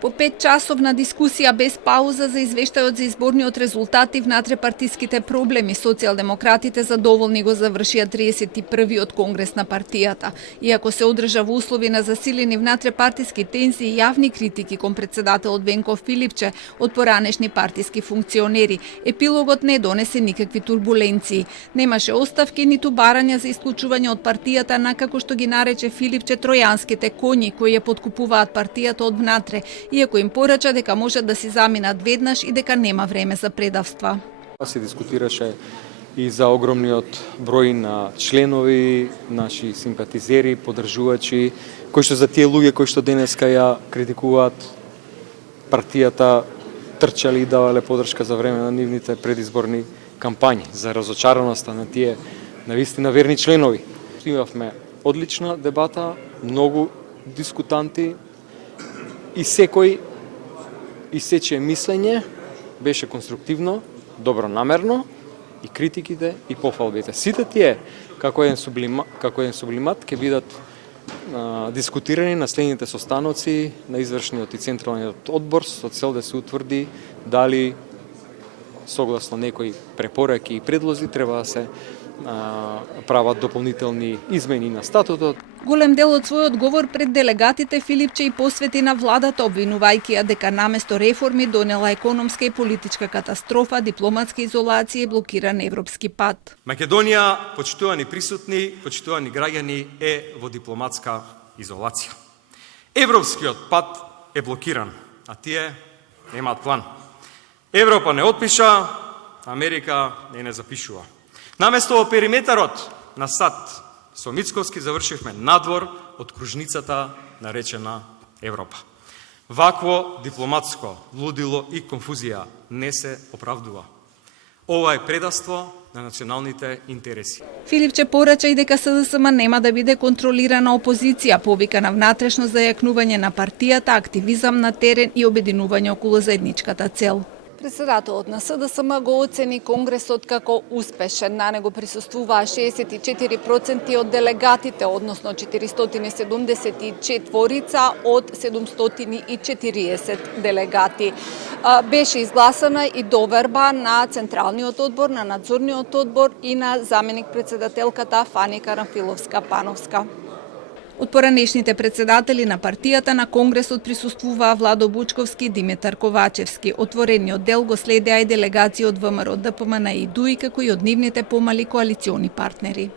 По 5-часовна дискусија без пауза за извештајот за изборниот резултати внатре партиските проблеми, социјалдемократите задоволни го завршија 31-виот конгрес на партијата. Иако се одржа во услови на засилени внатре партиски тензии и јавни критики кон претседателот Венко Филипче од поранешни партиски функционери, епилогот не донесе никакви турбуленции. Немаше оставки ниту барања за исклучување од партијата на, како што ги нарече Филипче, тројанските коњи кои ја подкупуваат партијата од внатре, иако им порача дека можат да си заминат веднаш и дека нема време за предавства. Се дискутираше и за огромниот број на членови, наши симпатизери, поддржувачи, кои што за тие луѓе кои што денеска ја критикуваат партијата, трчали и давале поддршка за време на нивните предизборни кампањи, за разочараноста на тие навистина верни членови. Имавме одлична дебата, многу дискутанти, и секој исече мислење, беше конструктивно, добронамерно, и критиките и пофалбите. Сите тие, како еден сублимат, ќе бидат дискутирани на следните состаноци на извршниот и централниот одбор со цел да се утврди дали согласно некои препораки и предлози треба да се прават дополнителни измени на статутот. Голем дел од својот говор пред делегатите Филипче и посвети на владата, обвинувајќи ја дека наместо реформи донела економска и политичка катастрофа, дипломатска изолација и блокиран европски пат. Македонија, почитувани присутни, почитувани граѓани, е во дипломатска изолација. Европскиот пат е блокиран, а тие немаат план. Европа не отпиша, Америка не запишува. Наместо во периметарот на САД со Мицковски завршивме надвор од кружницата наречена Европа. Вакво дипломатско лудило и конфузија не се оправдува. Ова е предаство на националните интереси. Филипче порача и дека СДСМ нема да биде контролирана опозиција, повика на внатрешно зајакнување на партијата, активизам на терен и обединување околу заедничката цел. Председателот на СДСМ го оцени конгресот како успешен. На него присуствуваа 64% од делегатите, односно 474 од 740 делегати. Беше изгласана и доверба на Централниот одбор, на Надзорниот одбор и на заменик председателката Фани Карамфиловска-Пановска. Од поранешните председатели на партијата на конгресот присуствуваа Владо Бучковски и Димитар Ковачевски. Отворениот дел го следеа и делегации од ВМРО, ДПМН и ДУИ, како и од нивните помали коалициони партнери.